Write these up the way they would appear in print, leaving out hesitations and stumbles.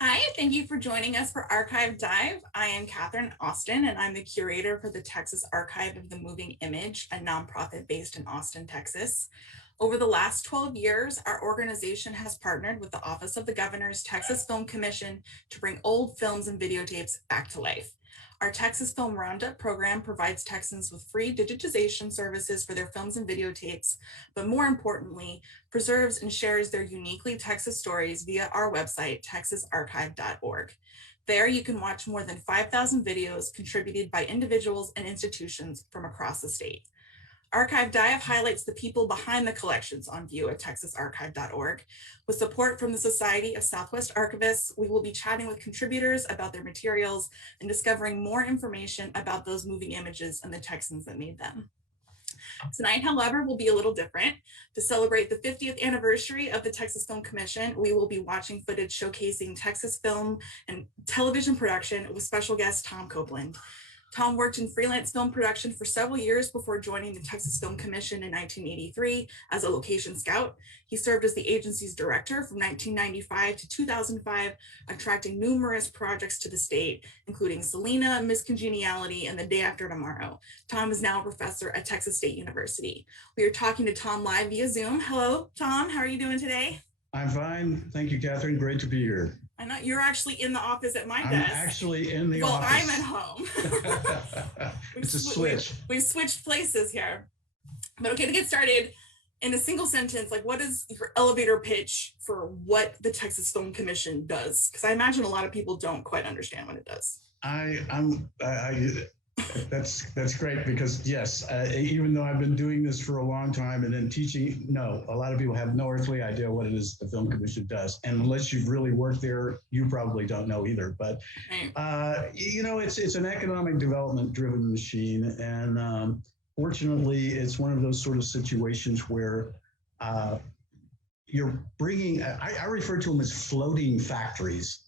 Hi, thank you for joining us for Archive Dive. I am Catherine Austin, and I'm the curator for the Texas Archive of the Moving Image, a nonprofit based in Austin, Texas. Over the last 12 years, our organization has partnered with the Office of the Governor's Texas Film Commission to bring old films and videotapes back to life. Our Texas Film Roundup program provides Texans with free digitization services for their films and videotapes, but more importantly, preserves and shares their uniquely Texas stories via our website, texasarchive.org. There, you can watch more than 5,000 videos contributed by individuals and institutions from across the state. Archive Dive highlights the people behind the collections on view at texasarchive.org. With support from the Society of Southwest Archivists, we will be chatting with contributors about their materials and discovering more information about those moving images and the Texans that made them. Tonight, however, will be a little different. To celebrate the 50th anniversary of the Texas Film Commission, we will be watching footage showcasing Texas film and television production with special guest Tom Copeland. Tom worked in freelance film production for several years before joining the Texas Film Commission in 1983 as a location scout. He served as the agency's director from 1995 to 2005, attracting numerous projects to the state, including Selena, Miss Congeniality, and The Day After Tomorrow. Tom is now a professor at Texas State University. We are talking to Tom live via Zoom. Hello, Tom. How are you doing today? I'm fine. Thank you, Catherine. Great to be here. I know you're actually in the office at my I'm desk. actually in the Well, office. I'm at home. It's a switch. We've switched places here. But okay, to get started, in a single sentence, like what is your elevator pitch for what the Texas Film Commission does? Because I imagine a lot of people don't quite understand what it does. That's great because yes, even though I've been doing this for a long time and then teaching, no, a lot of people have no earthly idea what it is the Film Commission does. And unless you've really worked there, you probably don't know either. But, it's an economic development driven machine. And fortunately, it's one of those sort of situations where you're bringing, I refer to them as floating factories.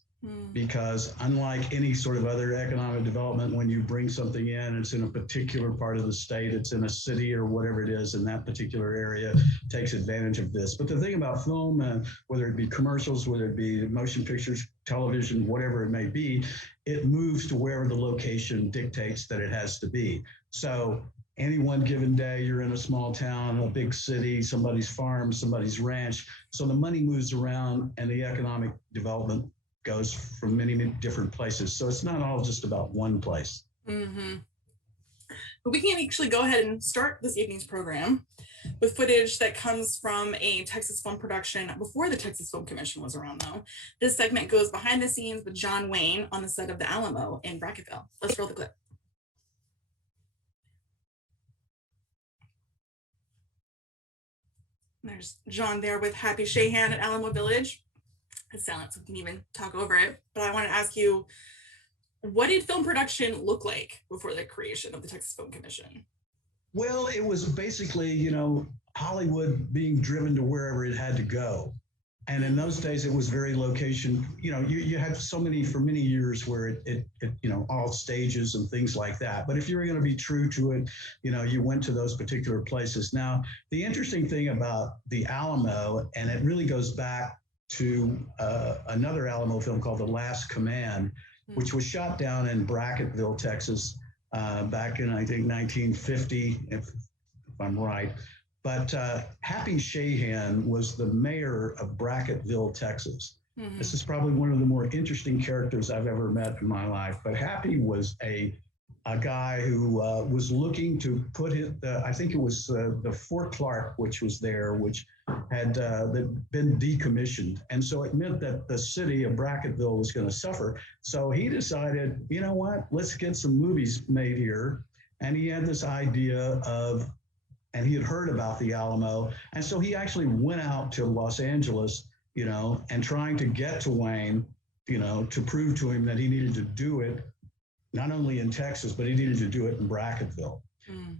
Because unlike any sort of other economic development, when you bring something in, it's in a particular part of the state, it's in a city or whatever it is in that particular area, takes advantage of this. But the thing about film, whether it be commercials, whether it be motion pictures, television, whatever it may be, it moves to wherever the location dictates that it has to be. So any one given day, you're in a small town, a big city, somebody's farm, somebody's ranch. So the money moves around and the economic development goes from many different places. So it's not all just about one place. Mm-hmm. But we can actually go ahead and start this evening's program with footage that comes from a Texas film production before the Texas Film Commission was around, though. This segment goes behind the scenes with John Wayne on the set of the Alamo in Brackettville. Let's roll the clip. There's John there with Happy Shahan at Alamo Village. It's silent, so we can even talk over it. But I want to ask you, what did film production look like before the creation of the Texas Film Commission? Well, it was basically, Hollywood being driven to wherever it had to go. And in those days, it was very location. You had so many, for many years where it all stages and things like that. But if you were going to be true to it, you went to those particular places. Now, the interesting thing about the Alamo, and it really goes back to another Alamo film called The Last Command, which was shot down in Brackettville, Texas, back in, I think, 1950, if I'm right. But Happy Shahan was the mayor of Brackettville, Texas. Mm-hmm. This is probably one of the more interesting characters I've ever met in my life. But Happy was a guy who was looking to put I think it was the Fort Clark, which was there, which had been decommissioned. And so it meant that the city of Brackettville was going to suffer. So he decided, you know what, let's get some movies made here. And he had this idea and he had heard about the Alamo. And so he actually went out to Los Angeles, and trying to get to Wayne, to prove to him that he needed to do it not only in Texas, but he needed to do it in Brackettville.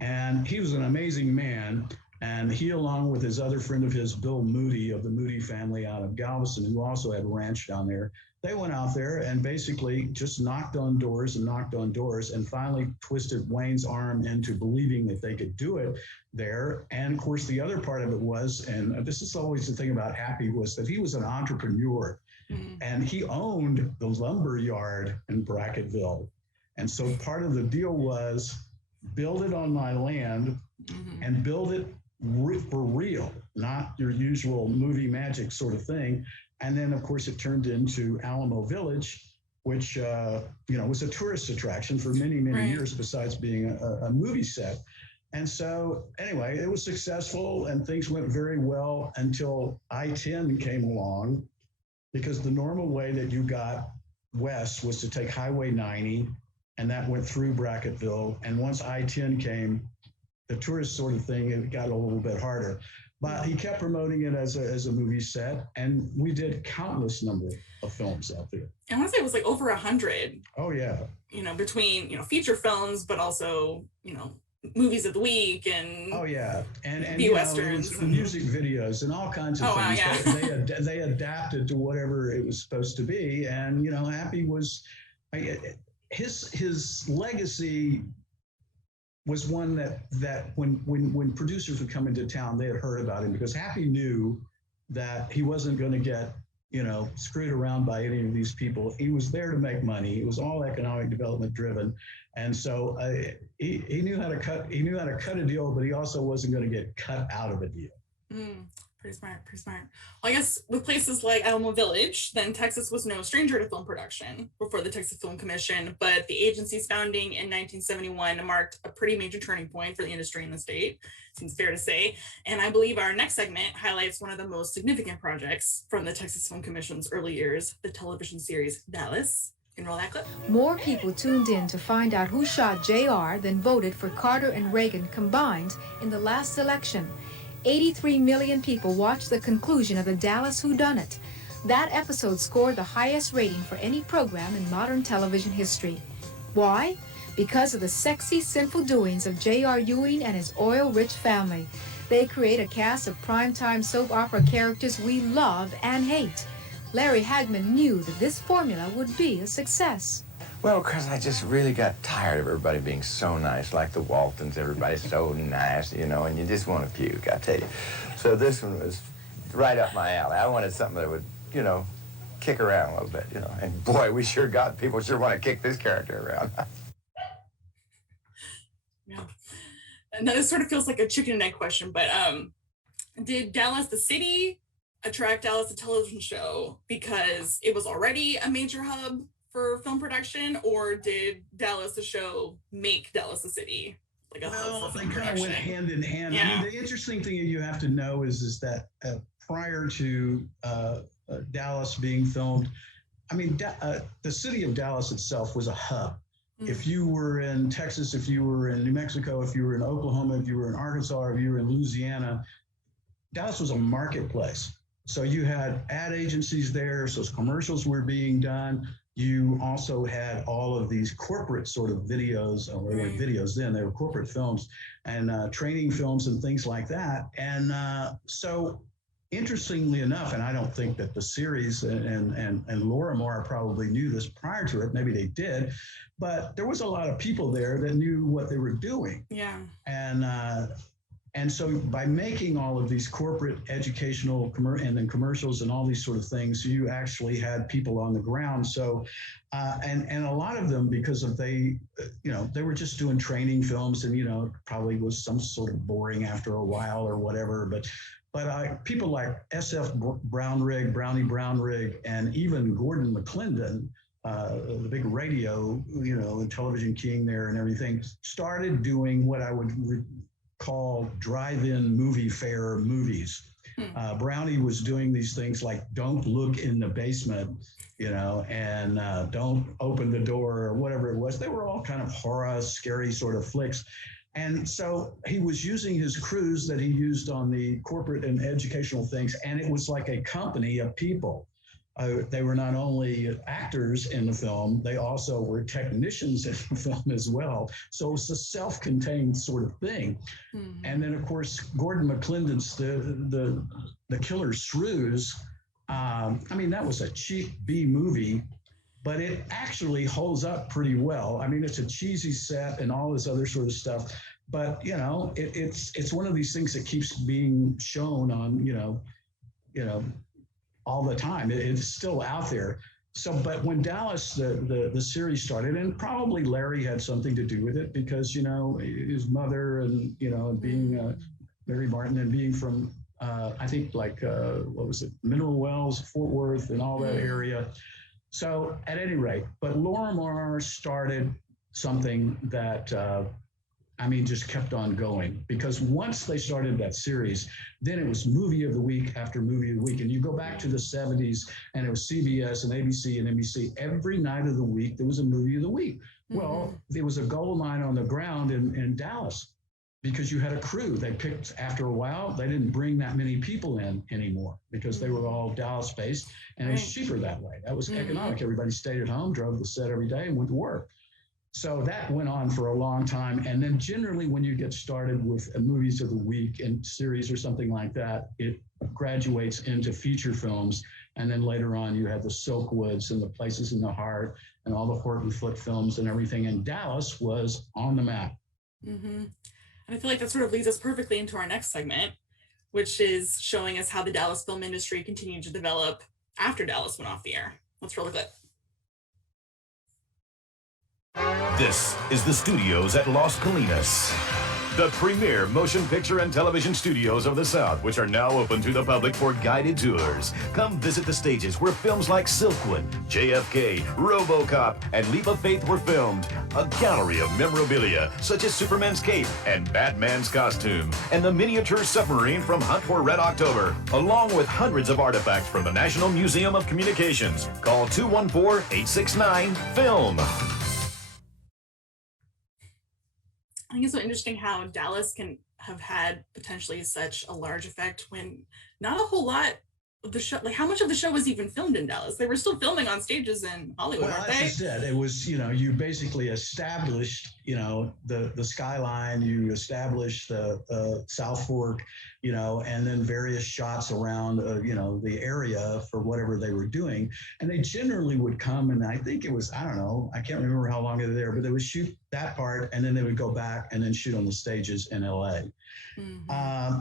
And he was an amazing man. And he, along with his other friend of his, Bill Moody of the Moody family out of Galveston, who also had a ranch down there, they went out there and basically just knocked on doors and finally twisted Wayne's arm into believing that they could do it there. And of course, the other part of it was, and this is always the thing about Happy, was that he was an entrepreneur. Mm. And he owned the lumber yard in Brackettville. And so part of the deal was build it on my land and build it for real, not your usual movie magic sort of thing. And then, of course, it turned into Alamo Village, which was a tourist attraction for many, many Right. years, besides being a movie set. And so, anyway, it was successful, and things went very well until I-10 came along, because the normal way that you got west was to take Highway 90, and that went through Brackettville. And once I-10 came, the tourist sort of thing, it got a little bit harder. But he kept promoting it as a movie set, and we did countless number of films out there. I want to say it was like over 100. Oh yeah. Between feature films, but also movies of the week and and westerns, and music videos and all kinds of things. Wow, yeah. They adapted to whatever it was supposed to be, and Happy was his legacy was one that when producers would come into town, they had heard about him, because Happy knew that he wasn't going to get screwed around by any of these people. He was there to make money. It was all economic development driven, and so he knew how to cut. He knew how to cut a deal, but he also wasn't going to get cut out of a deal. Pretty smart. Well, I guess with places like Alamo Village, then Texas was no stranger to film production before the Texas Film Commission, but the agency's founding in 1971 marked a pretty major turning point for the industry in the state, seems fair to say. And I believe our next segment highlights one of the most significant projects from the Texas Film Commission's early years, the television series Dallas. You can roll that clip. More people tuned in to find out who shot JR than voted for Carter and Reagan combined in the last election. 83 million people watched the conclusion of the Dallas Whodunit. That episode scored the highest rating for any program in modern television history. Why? Because of the sexy, sinful doings of J.R. Ewing and his oil-rich family. They create a cast of primetime soap opera characters we love and hate. Larry Hagman knew that this formula would be a success. Well, because I just really got tired of everybody being so nice, like the Waltons, everybody's so nice, and you just want to puke, I tell you. So this one was right up my alley. I wanted something that would, kick around a little bit, And boy, we sure got people sure want to kick this character around. Yeah. And this sort of feels like a chicken and egg question, but did Dallas, the city, attract Dallas, the television show, because it was already a major hub for film production, or did Dallas the show make Dallas the city like a hub for film production? Kind of went hand in hand. Yeah. I mean, the interesting thing you have to know is that prior to Dallas being filmed, I mean, the city of Dallas itself was a hub. Mm-hmm. If you were in Texas, if you were in New Mexico, if you were in Oklahoma, if you were in Arkansas, if you were in Louisiana, Dallas was a marketplace. So you had ad agencies there, so commercials were being done. You also had all of these corporate sort of videos, or they weren't videos then, they were corporate films, and training films and things like that. And so interestingly enough, and I don't think that the series and Laura Moore probably knew this prior to it, maybe they did, but there was a lot of people there that knew what they were doing. Yeah. And so by making all of these corporate educational and then commercials and all these sort of things, you actually had people on the ground. So, and a lot of them, because of they were just doing training films, and, probably was some sort of boring after a while or whatever. But people like SF Brownie Brownrigg, and even Gordon McClendon, the big radio, and television king there and everything, started doing what I would call drive-in movie fair movies. Brownie was doing these things like Don't Look in the Basement, and Don't Open the Door, or whatever it was. They were all kind of horror, scary sort of flicks. And so he was using his crews that he used on the corporate and educational things, and it was like a company of people. They were not only actors in the film, they also were technicians in the film as well. So it's a self-contained sort of thing. Mm-hmm. And then, of course, Gordon McClendon's the Killer Shrews. I mean, that was a cheap B movie, but it actually holds up pretty well. I mean, it's a cheesy set and all this other sort of stuff, but it's one of these things that keeps being shown on all the time. It's still out there. So, but when Dallas, the series started, and probably Larry had something to do with it because, his mother and, and being Mary Martin and being from, I think what was it, Mineral Wells, Fort Worth and all that area. So at any rate, but Lorimar started something that, just kept on going because once they started that series, then it was movie of the week after movie of the week. And you go back to the 70s and it was CBS and ABC and NBC. Every night of the week, there was a movie of the week. Well, there was a gold mine on the ground in Dallas because you had a crew. They picked, after a while, they didn't bring that many people in anymore because they were all Dallas based and it was cheaper that way. That was economic. Everybody stayed at home, drove the set every day and went to work. So that went on for a long time. And then generally when you get started with movies of the week and series or something like that, it graduates into feature films. And then later on you have the Silkwoods and the Places in the Heart and all the Horton Foote films and everything. And Dallas was on the map. And I feel like that sort of leads us perfectly into our next segment, which is showing us how the Dallas film industry continued to develop after Dallas went off the air. Let's roll the clip. This is the studios at Las Colinas, the premier motion picture and television studios of the South, which are now open to the public for guided tours. Come visit the stages where films like Silkwood, JFK, RoboCop, and Leap of Faith were filmed. A gallery of memorabilia, such as Superman's cape and Batman's costume, and the miniature submarine from Hunt for Red October, along with hundreds of artifacts from the National Museum of Communications. Call 214-869-FILM. I think it's so interesting how Dallas can have had potentially such a large effect when not a whole lot of the show, like how much of the show was even filmed in Dallas? They were still filming on stages in Hollywood, weren't they? As I said, it was, you basically established, the skyline, you established the South Fork, and then various shots around, the area for whatever they were doing. And they generally would come, and I think it was, I don't know, I can't remember how long they were there, but they would shoot that part, and then they would go back and then shoot on the stages in LA.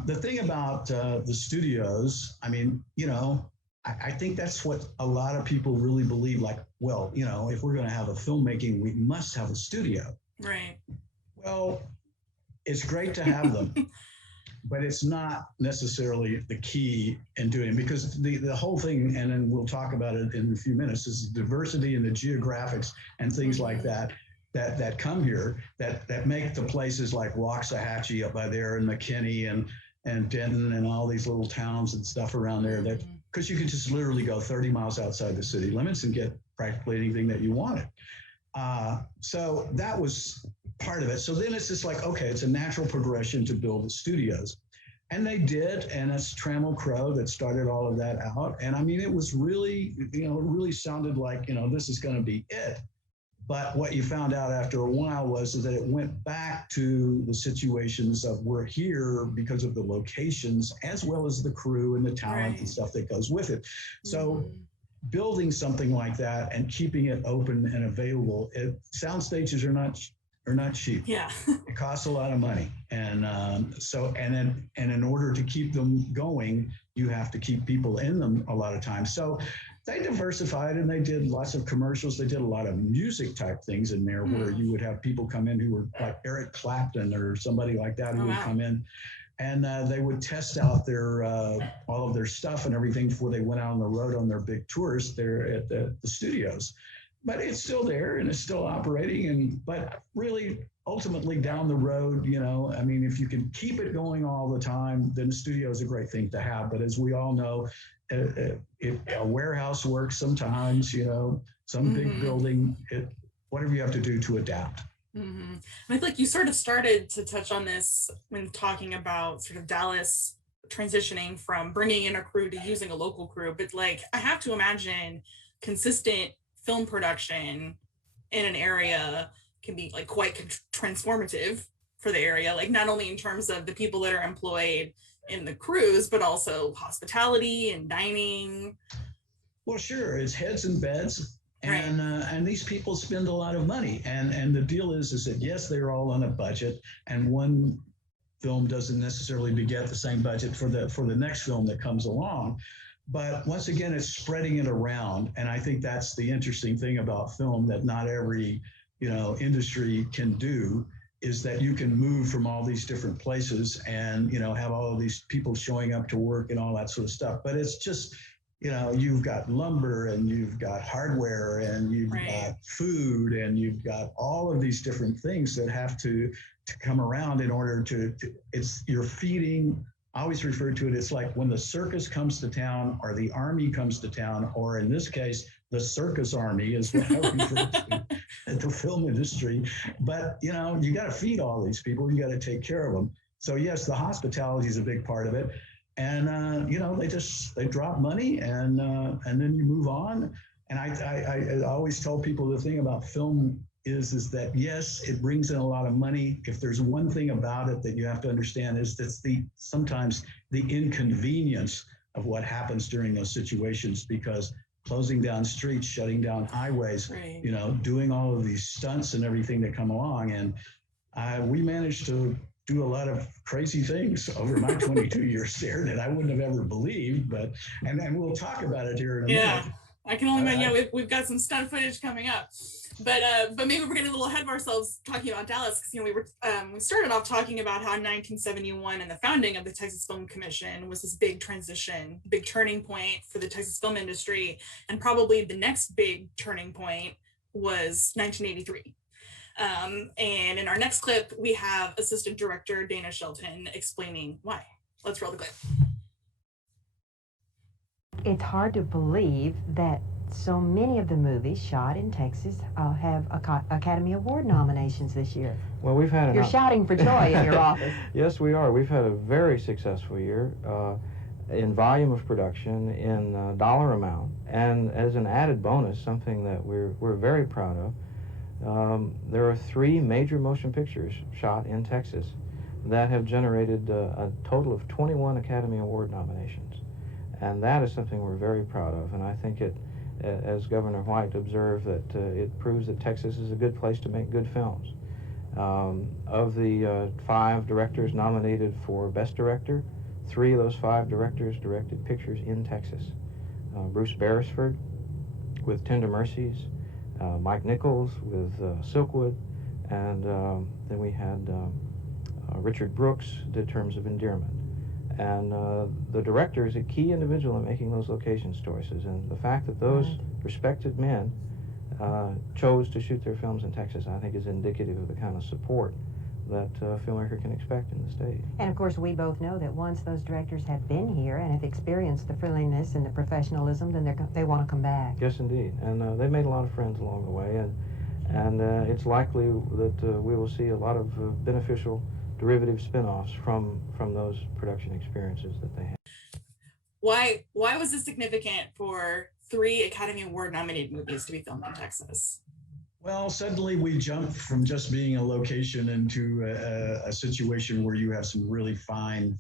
The thing about the studios, I think that's what a lot of people really believe, like, well, if we're going to have a filmmaking, we must have a studio. Right. Well, it's great to have them, but it's not necessarily the key in doing it because the whole thing, and then we'll talk about it in a few minutes, is the diversity and the geographics and things like that come here that make the places like Waxahachie up by there and McKinney and Denton and all these little towns and stuff around there that because you could just literally go 30 miles outside the city limits and get practically anything that you wanted. So that was part of it. So then it's just like, okay, it's a natural progression to build the studios. And they did, and it's Trammell Crow that started all of that out. And it was really, it really sounded like, this is going to be it. But what you found out after a while was that it went back to the situations of we're here because of the locations, as well as the crew and the talent and stuff that goes with it. So building something like that and keeping it open and available, sound stages are not cheap. Yeah. It costs a lot of money. And in order to keep them going, you have to keep people in them a lot of times. So they diversified and they did lots of commercials. They did a lot of music type things in there where you would have people come in who were like Eric Clapton or somebody like that who would come in and they would test out their all of their stuff and everything before they went out on the road on their big tours there at the studios. But it's still there and it's still operating. But really, ultimately down the road, if you can keep it going all the time, then the studio is a great thing to have. But as we all know, a warehouse works sometimes, some big building, whatever you have to do to adapt. And I feel like you sort of started to touch on this when talking about sort of Dallas transitioning from bringing in a crew to using a local crew. But like, I have to imagine consistent film production in an area can be like quite transformative for the area, like not only in terms of the people that are employed in the crews, but also hospitality and dining. Well, sure, it's heads and beds, and these people spend a lot of money, and the deal is that yes, they're all on a budget, and one film doesn't necessarily beget the same budget for the next film that comes along. But once again, it's spreading it around. And I think that's the interesting thing about film that not every, industry can do, is that you can move from all these different places and, have all of these people showing up to work and all that sort of stuff. But it's just, you've got lumber and you've got hardware and you've got food and you've got all of these different things that have to come around in order you're feeding. I always refer to it, it's like when the circus comes to town or the army comes to town, or in this case, the circus army is what I refer to the film industry. But, you got to feed all these people. You got to take care of them. So yes, the hospitality is a big part of it. And, they drop money and then you move on. And I always tell people the thing about film is that, yes, it brings in a lot of money. If there's one thing about it that you have to understand is that's sometimes the inconvenience of what happens during those situations, because closing down streets, shutting down highways, doing all of these stunts and everything that come along. And we managed to do a lot of crazy things over my 22 years there that I wouldn't have ever believed, and we'll talk about it here in a minute. I can only imagine. We've got some stunt footage coming up, but maybe we're getting a little ahead of ourselves talking about Dallas, because we started off talking about how 1971 and the founding of the Texas Film Commission was this big transition, big turning point for the Texas film industry, and probably the next big turning point was 1983. And in our next clip, we have Assistant Director Dana Shelton explaining why. Let's roll the clip. It's hard to believe that so many of the movies shot in Texas have Academy Award nominations this year. Well, we've had You're shouting for joy in your office. Yes, we are. We've had a very successful year in volume of production, in dollar amount, and as an added bonus, something that we're very proud of. There are 3 major motion pictures shot in Texas that have generated a total of 21 Academy Award nominations. And that is something we're very proud of, and I think as Governor White observed, that it proves that Texas is a good place to make good films. Of the 5 directors nominated for Best Director, 3 of those 5 directors directed pictures in Texas. Bruce Beresford with Tender Mercies, Mike Nichols with Silkwood, and then we had Richard Brooks did Terms of Endearment. And the director is a key individual in making those locations choices. And the fact that those respected men chose to shoot their films in Texas, I think, is indicative of the kind of support that a filmmaker can expect in the state. And of course, we both know that once those directors have been here and have experienced the friendliness and the professionalism, then they want to come back. Yes, indeed. And they've made a lot of friends along the way. And it's likely that we will see a lot of beneficial derivative spin-offs from those production experiences that they have. Why was it significant for 3 Academy Award nominated movies to be filmed in Texas? Well, suddenly we jumped from just being a location into a situation where you have some really fine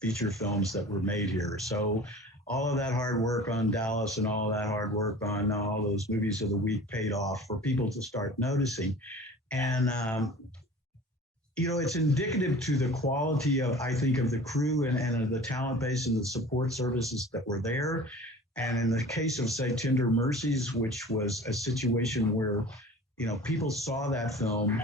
feature films that were made here. So all of that hard work on Dallas and all of that hard work on all those movies of the week paid off for people to start noticing. And it's indicative to the quality of, I think, of the crew and of the talent base and the support services that were there. And in the case of, say, Tender Mercies, which was a situation where, people saw that film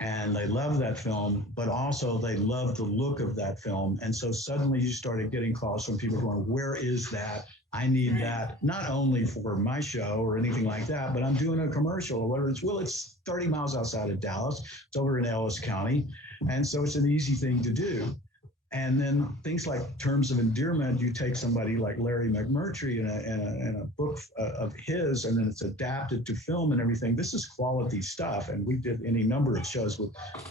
and they loved that film, but also they loved the look of that film. And so suddenly you started getting calls from people going, where is that? I need that, not only for my show or anything like that, but I'm doing a commercial or whatever. It's 30 miles outside of Dallas. It's over in Ellis County. And so it's an easy thing to do. And then things like Terms of Endearment, you take somebody like Larry McMurtry in a book of his, and then it's adapted to film and everything. This is quality stuff. And we did any number of shows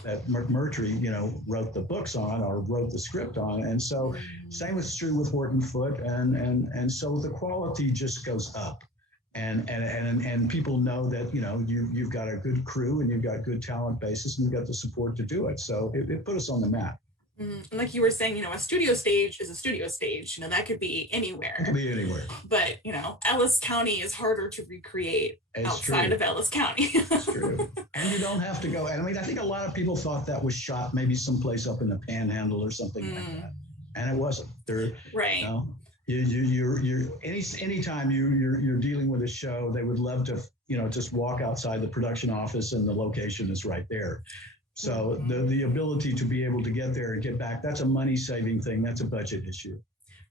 that McMurtry, wrote the books on or wrote the script on. And so same is true with Horton Foote. And so the quality just goes up. And people know that, you've got a good crew and you've got good talent basis and you've got the support to do it. So it put us on the map. And like you were saying, a studio stage is a studio stage. That could be anywhere. It could be anywhere. But, Ellis County is harder to recreate outside of Ellis County. It's true. And you don't have to go. And I think a lot of people thought that was shot maybe someplace up in the Panhandle or something like that. And it wasn't. Right. Anytime you're dealing with a show, they would love to, just walk outside the production office and the location is right there. So the ability to be able to get there and get back, that's a money saving thing. That's a budget issue.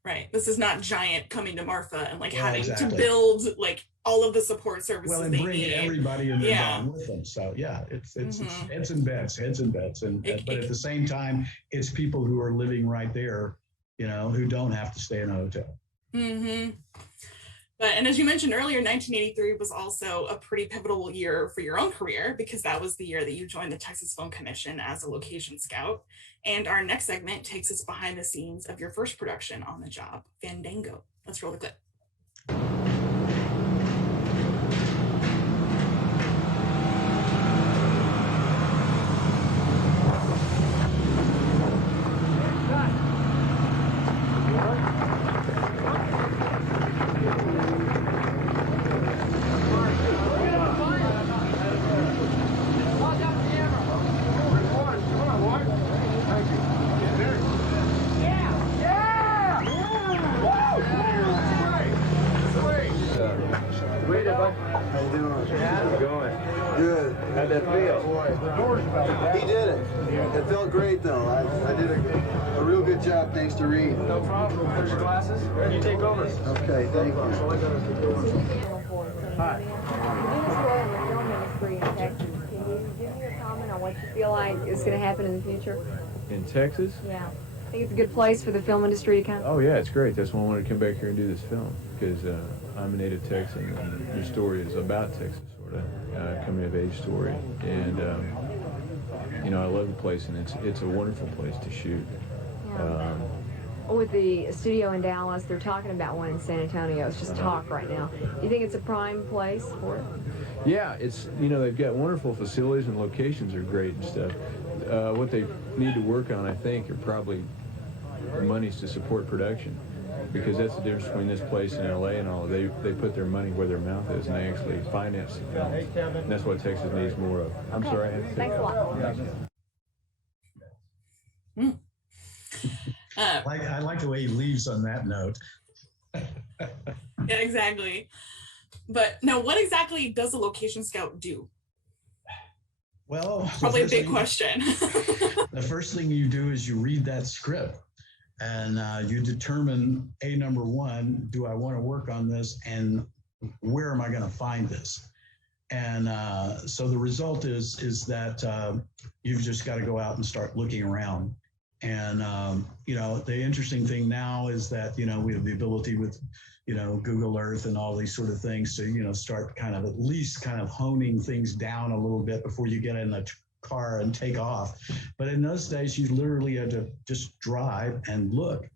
Right. This is not Giant coming to Marfa and like Well, having exactly. to build like all of the support services. Well, and they bring need. everybody in there down with them. So yeah, it's heads and beds, but at the same time, it's people who are living right there, who don't have to stay in a hotel. Mm-hmm. And as you mentioned earlier, 1983 was also a pretty pivotal year for your own career because that was the year that you joined the Texas Film Commission as a location scout. And our next segment takes us behind the scenes of your first production on the job, Fandango. Let's roll the clip. He did it. It felt great, though. I did a real good job, thanks to Reed. No problem. There's your glasses. You take over. Okay, thank you. Hi. Can you give me a comment on what you feel like is going to happen in the future? In Texas? Yeah. I think it's a good place for the film industry to come. Oh yeah, it's great. That's why I wanted to come back here and do this film because I'm a native Texan and your story is about Texas, sort of coming of age story. And I love the place and it's a wonderful place to shoot. Yeah. With the studio in Dallas, they're talking about one in San Antonio. It's just talk right now. You think it's a prime place for it? Yeah, it's they've got wonderful facilities and locations are great and stuff. What they need to work on, I think, are probably monies to support production, because that's the difference between this place and LA and all. They put their money where their mouth is and they actually finance the films. And that's what Texas needs more of. I'm sorry, I have to. Thanks a lot. I like the way he leaves on that note. Yeah, exactly. But now, what exactly does a location scout do? Well, probably a big question. The first thing you do is you read that script and you determine, number one, do I want to work on this and where am I going to find this? And so the result is that you've just got to go out and start looking around. And, the interesting thing now is that, we have the ability with, Google Earth and all these sort of things to, start kind of at least kind of honing things down a little bit before you get in the car and take off. But in those days, you literally had to just drive and look.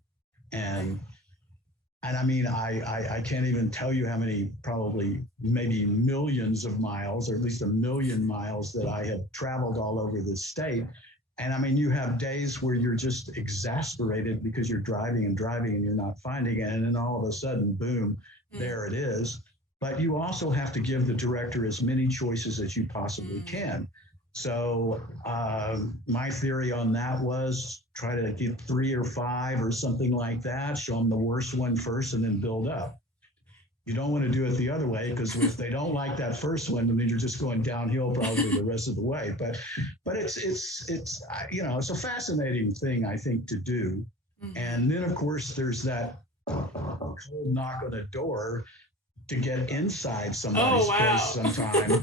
And I mean, I can't even tell you how many, probably maybe millions of miles, or at least 1 million miles that I have traveled all over the state. And I mean, you have days where you're just exasperated because you're driving and you're not finding it. And then all of a sudden, boom, there it is. But you also have to give the director as many choices as you possibly can. So my theory on that was try to get 3 or 5 or something like that, show them the worst one first and then build up. You don't want to do it the other way, because if they don't like that first one, then you're just going downhill probably the rest of the way. But it's a fascinating thing, I think, to do. Mm-hmm. And then of course there's that cold knock on the door to get inside somebody's place sometime.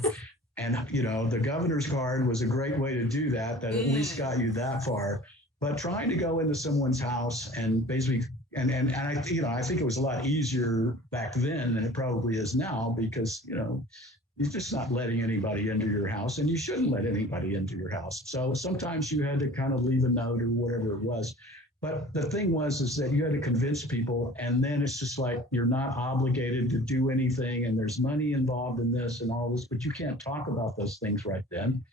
And the governor's card was a great way to do that. That at least got you that far. But trying to go into someone's house and basically and I think it was a lot easier back then than it probably is now, because you're just not letting anybody into your house, and you shouldn't let anybody into your house. So sometimes you had to kind of leave a note or whatever it was. But the thing is that you had to convince people, and then it's just like you're not obligated to do anything, and there's money involved in this and all this, but you can't talk about those things right then.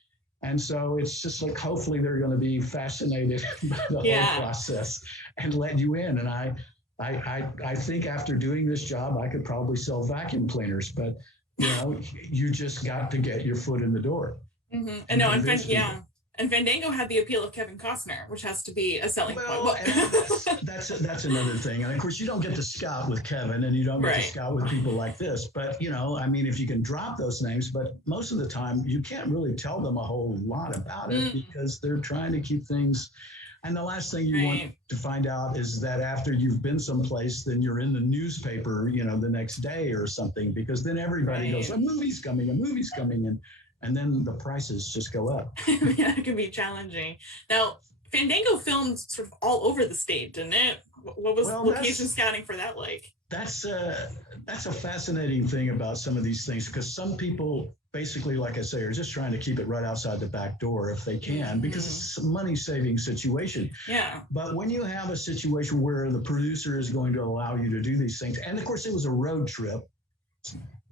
And so it's just like, hopefully they're going to be fascinated by the whole process and let you in. And I think after doing this job, I could probably sell vacuum cleaners, but you just got to get your foot in the door. Mm-hmm. And no, in fact, And Fandango had the appeal of Kevin Costner, which has to be a selling point. Well, and that's another thing. And of course, you don't get to scout with Kevin, and you don't get to scout with people like this. But you know, I mean, if you can drop those names, but most of the time you can't really tell them a whole lot about it because they're trying to keep things. And the last thing you want to find out is that after you've been someplace, then you're in the newspaper, you know, the next day or something, because then everybody goes, a movie's coming, and then the prices just go up. Yeah, it can be challenging. Now, Fandango filmed sort of all over the state, didn't it? What was location scouting for that like? That's a fascinating thing about some of these things, because some people basically, like I say, are just trying to keep it right outside the back door if they can, because it's a money-saving situation. Yeah. But when you have a situation where the producer is going to allow you to do these things, and of course it was a road trip,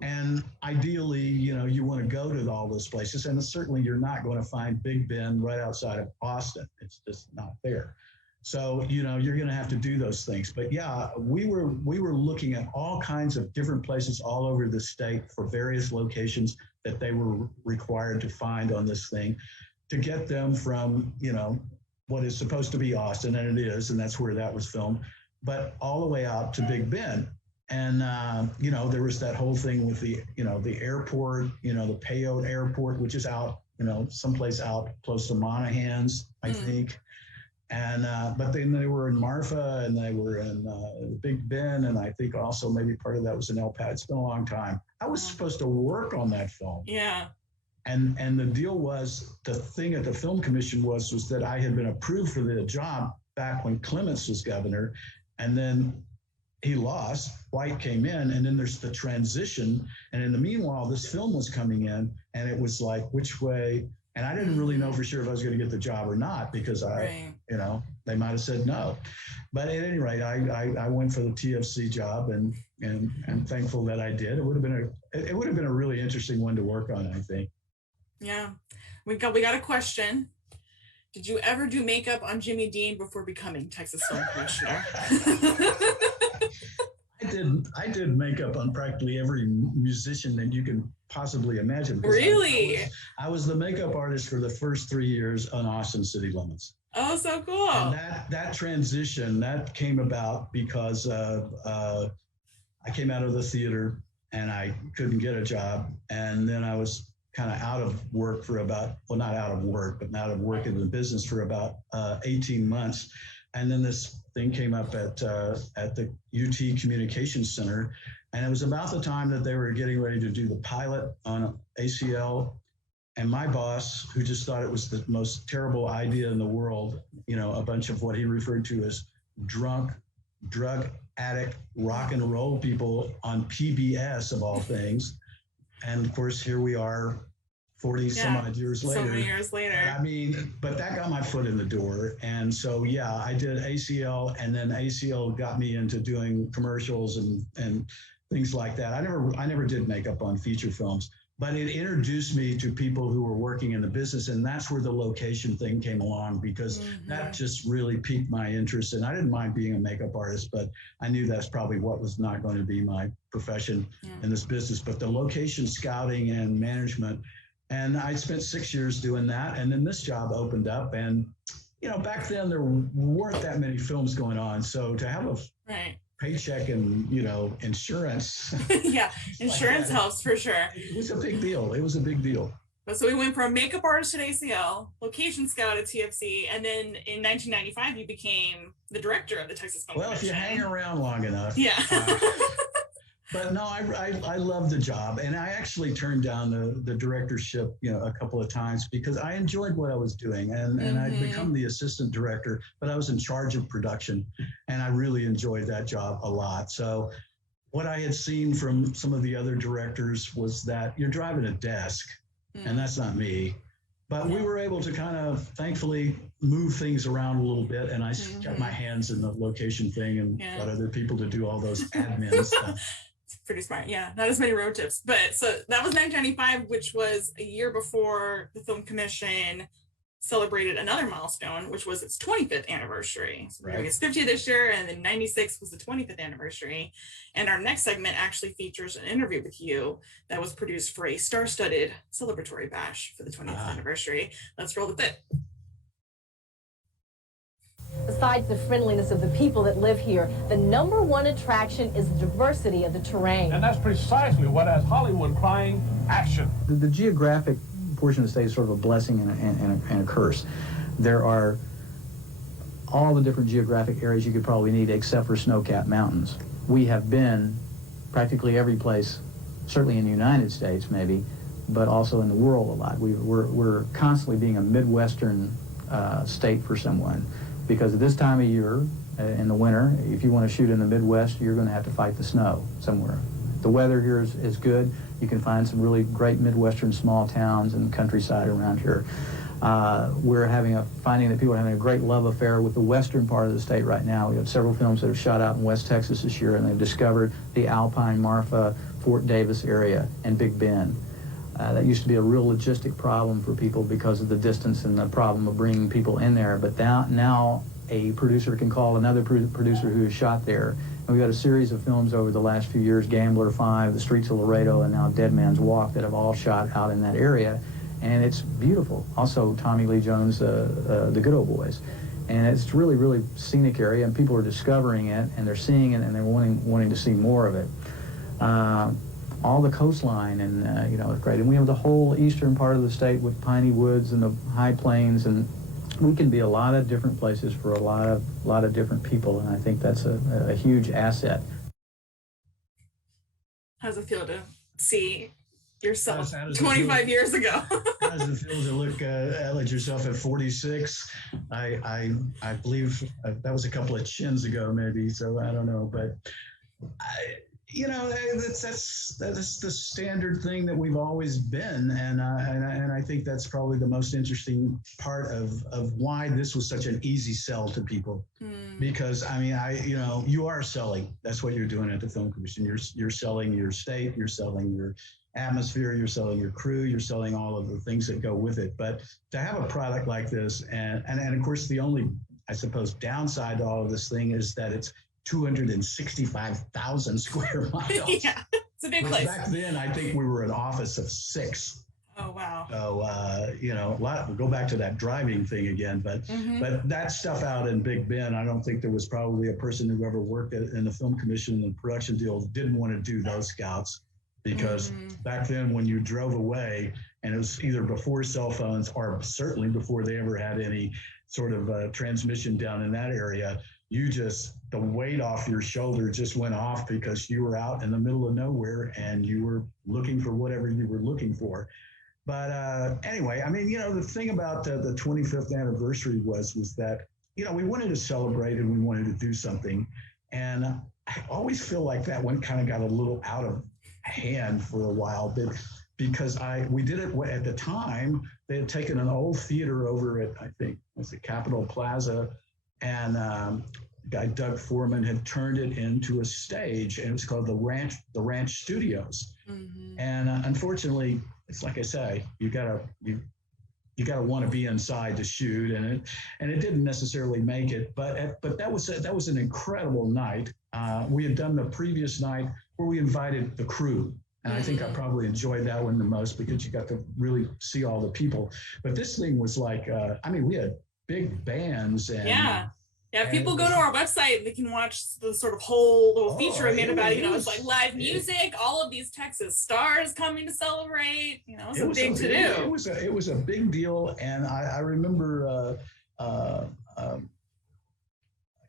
and ideally, you know, you want to go to all those places, and certainly you're not going to find Big Ben right outside of Austin. It's just not there. So, you know, you're going to have to do those things. But yeah, we were looking at all kinds of different places all over the state for various locations that they were required to find on this thing to get them from, you know, what is supposed to be Austin, and it is, and that's where that was filmed, but all the way out to Big Ben. And, you know, there was that whole thing with the, you know, the airport, you know, the Payote Airport, which is out, you know, someplace out close to Monaghan's, I think. And, but then they were in Marfa, and they were in Big Ben. And I think also maybe part of that was in El Paso. It's been a long time. I was supposed to work on that film. Yeah. And the deal was, the thing at the Film Commission was that I had been approved for the job back when Clements was governor. And then he lost, White came in, and then there's the transition. And in the meanwhile, this film was coming in, and it was like, which way? And I didn't really know for sure if I was going to get the job or not, because you know, they might have said no. But at any rate, I went for the TFC job, and thankful that I did. It would have been a really interesting one to work on, I think. Yeah, we got a question. Did you ever do makeup on Jimmy Dean before becoming Texas Film Commissioner? I did makeup on practically every musician that you can possibly imagine. Really? I was the makeup artist for the first 3 years on Austin City Limits. Oh, so cool. And that transition, that came about because I came out of the theater and I couldn't get a job. And then I was kind of out of work for about, well, not out of work, but out of work in the business for about 18 months. And then this thing came up at the UT Communications Center. And it was about the time that they were getting ready to do the pilot on ACL. And my boss, who just thought it was the most terrible idea in the world, you know, a bunch of what he referred to as drunk, drug addict, rock and roll people on PBS of all things. And of course, here we are 40 some odd years later. So many years later. I mean, but that got my foot in the door. And so, yeah, I did ACL, and then ACL got me into doing commercials and things like that. I never did makeup on feature films, but it introduced me to people who were working in the business. And that's where the location thing came along, because that just really piqued my interest. And I didn't mind being a makeup artist, but I knew that's probably what was not going to be my profession in this business. But the location scouting and management, and I spent 6 years doing that. And then this job opened up, and, you know, back then there weren't that many films going on. So to have a paycheck and, you know, insurance. Yeah, insurance like helps for sure. It was a big deal. It was a big deal. So we went from makeup artist at ACL, location scout at TFC, and then in 1995 you became the director of the Texas Film Commission. Well, if you hang around long enough. Yeah. But no, I love the job, and I actually turned down the directorship, you know, a couple of times because I enjoyed what I was doing, and I'd become the assistant director, but I was in charge of production, and I really enjoyed that job a lot. So what I had seen from some of the other directors was that you're driving a desk, and that's not me. But we were able to kind of, thankfully, move things around a little bit, and I got my hands in the location thing and got other people to do all those admin stuff. Pretty smart. Yeah, not as many road trips. But so that was 1995, which was a year before the Film Commission celebrated another milestone, which was its 25th anniversary. So we're doing Right. its 50th this year, and then 96 was the 25th anniversary. And our next segment actually features an interview with you that was produced for a star-studded celebratory bash for the 20th anniversary. Let's roll the clip. Besides the friendliness of the people that live here, the #1 attraction is the diversity of the terrain. And that's precisely what has Hollywood crying action. The geographic portion of the state is sort of a blessing and a curse. There are all the different geographic areas you could probably need except for snow-capped mountains. We have been practically every place, certainly in the United States maybe, but also in the world a lot. We're constantly being a Midwestern state for someone, because at this time of year, in the winter, if you want to shoot in the Midwest, you're going to have to fight the snow somewhere. The weather here is good. You can find some really great Midwestern small towns and countryside around here. We're finding that people are having a great love affair with the western part of the state right now. We have several films that have shot out in West Texas this year, and they've discovered the Alpine, Marfa, Fort Davis area, and Big Bend. That used to be a real logistic problem for people because of the distance and the problem of bringing people in there. But now a producer can call another producer who has shot there. And we've got a series of films over the last few years, Gambler 5, The Streets of Laredo, and now Dead Man's Walk, that have all shot out in that area. And it's beautiful. Also, Tommy Lee Jones' The Good Old Boys. And it's really, really scenic area, and people are discovering it, and they're seeing it, and they're wanting to see more of it. All the coastline, and it's great. And we have the whole eastern part of the state with piney woods and the high plains, and we can be a lot of different places for a lot of different people, and I think that's a huge asset. How's it feel to see yourself How does it 25 feel? years ago? How does it feel to look at yourself at 46? I believe that was a couple of chins ago, maybe. So I don't know, but that's the standard thing that we've always been, and I think that's probably the most interesting part of why this was such an easy sell to people. Because you are selling. That's what you're doing at the Film Commission. You're selling your state. You're selling your atmosphere. You're selling your crew. You're selling all of the things that go with it. But to have a product like this, and of course the only, I suppose, downside to all of this thing is that it's 265,000 square miles. Yeah, it's a big place. Back then, I think we were an office of 6. Oh, wow. So, we'll go back to that driving thing again, but that stuff out in Big Bend, I don't think there was probably a person who ever worked in the Film Commission and production deal didn't want to do those scouts, because back then when you drove away, and it was either before cell phones or certainly before they ever had any sort of transmission down in that area, the weight off your shoulder just went off because you were out in the middle of nowhere and you were looking for whatever you were looking for. But anyway, the thing about the 25th anniversary was that, we wanted to celebrate and we wanted to do something. And I always feel like that one kind of got a little out of hand for a while, but because we did it at the time. They had taken an old theater over at, I think, was it Capitol Plaza, and guy Doug Foreman had turned it into a stage, and it was called the Ranch Studios. And unfortunately, it's like I say, you gotta want to be inside to shoot, and it didn't necessarily make it. But that was an incredible night. We had done the previous night where we invited the crew. And I think I probably enjoyed that one the most because you got to really see all the people. But this thing was like, we had big bands. And, if people go to our website, they can watch the sort of whole little feature I made about it. It's like live music, all of these Texas stars coming to celebrate. It's a big to do. It was a big deal. And I remember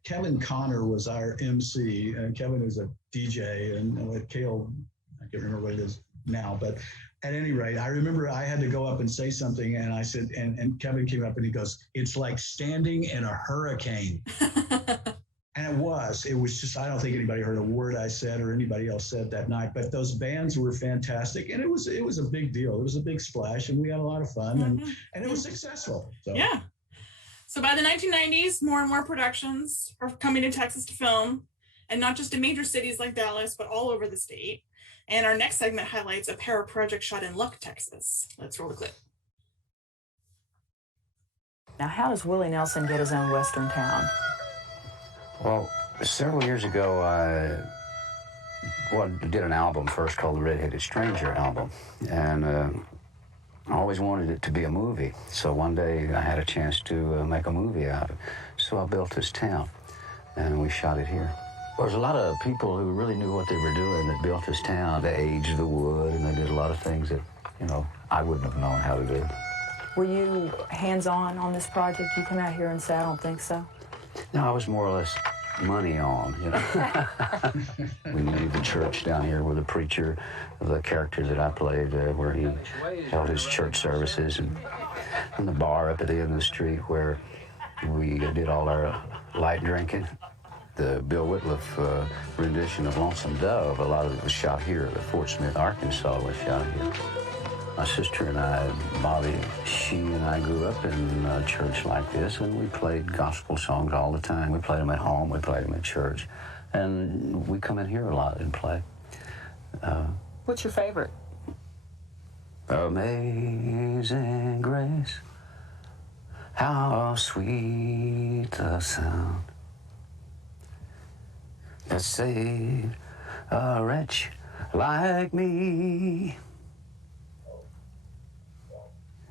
Kevin Connor was our MC, and Kevin is a DJ, and Kale, I can't remember what it is now, but at any rate, I remember I had to go up and say something, and I said, and Kevin came up and he goes, "It's like standing in a hurricane." And it was just, I don't think anybody heard a word I said or anybody else said that night, but those bands were fantastic, and it was a big deal. It was a big splash, and we had a lot of fun, and it was successful. So. Yeah. So by the 1990s, more and more productions are coming to Texas to film, and not just in major cities like Dallas, but all over the state. And our next segment highlights a para project shot in Luck, Texas. Let's roll the clip. Now, how does Willie Nelson get his own Western town? Well, several years ago, I did an album first called the Red-Headed Stranger album, and I always wanted it to be a movie. So one day I had a chance to make a movie out of it. So I built this town, and we shot it here. Well, there's a lot of people who really knew what they were doing that built this town. They aged the wood, and they did a lot of things that, you know, I wouldn't have known how to do. Were you hands-on on this project? You come out here and say, I don't think so? No, I was more or less money on, you know. We needed the church down here where the preacher, the character that I played, where he held his church services, and the bar up at the end of the street where we did all our light drinking. The Bill Whitliff rendition of Lonesome Dove, a lot of it was shot here. The Fort Smith, Arkansas was shot here. My sister and I, Bobby, she and I grew up in a church like this, and we played gospel songs all the time. We played them at home, we played them at church, and we come in here a lot and play. What's your favorite? Amazing grace, how sweet the sound that saved a wretch like me.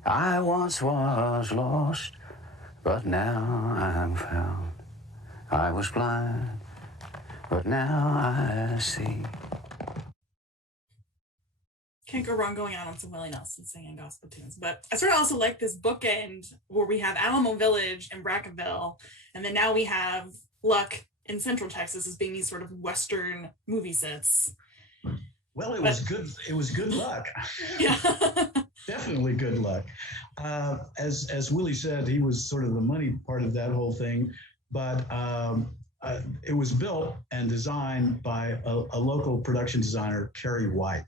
I once was lost, but now I'm found. I was blind, but now I see. Can't go wrong going out on some Willie Nelson singing gospel tunes. But I sort of also like this bookend where we have Alamo Village and Brackettville, and then now we have Luck in Central Texas as being these sort of Western movie sets. Well, it was good. It was good luck. Yeah. Definitely good luck. As Willie said, he was sort of the money part of that whole thing, but it was built and designed by a local production designer, Carrie White.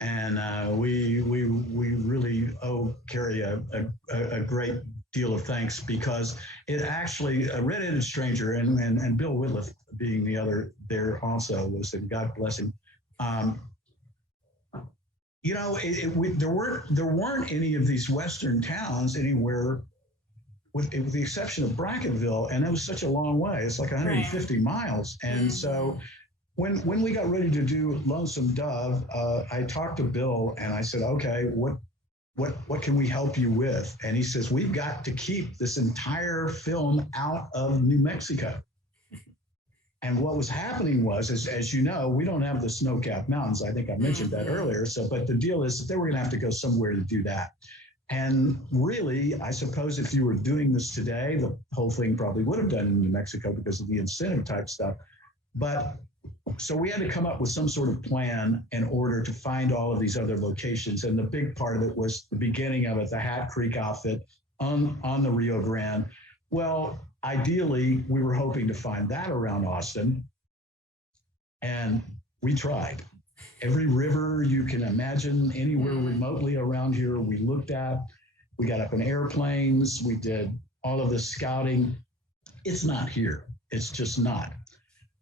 And we really owe Carrie a great deal of thanks, because it actually, a Red-Headed Stranger and Bill Whitliff being the other there also was, and God bless him. You know, there weren't any of these Western towns anywhere, with the exception of Brackettville, and it was such a long way. It's like 150 miles. And so when we got ready to do Lonesome Dove, I talked to Bill and I said, okay, what can we help you with? And he says, we've got to keep this entire film out of New Mexico. And what was happening was, as you know, we don't have the snow-capped mountains. I think I mentioned that earlier. So, but the deal is that they were going to have to go somewhere to do that. And really, I suppose if you were doing this today, the whole thing probably would have done in New Mexico because of the incentive type stuff. But so we had to come up with some sort of plan in order to find all of these other locations. And the big part of it was the beginning of it, the Hat Creek outfit on the Rio Grande. Well, ideally, we were hoping to find that around Austin, and we tried. Every river you can imagine anywhere remotely around here, we looked at. We got up in airplanes. We did all of the scouting. It's not here. It's just not.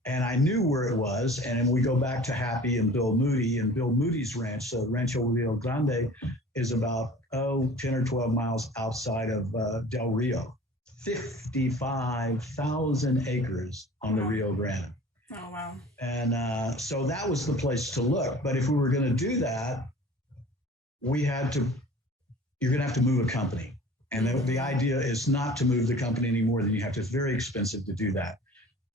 And I knew where it was, and we go back to Happy and Bill Moody and Bill Moody's ranch. So Rancho Rio Grande is about, 10 or 12 miles outside of Del Rio. 55,000 acres on the Rio Grande. Oh, wow. And so that was the place to look. But if we were going to do that, you're going to have to move a company. And the idea is not to move the company anymore than you have to. It's very expensive to do that.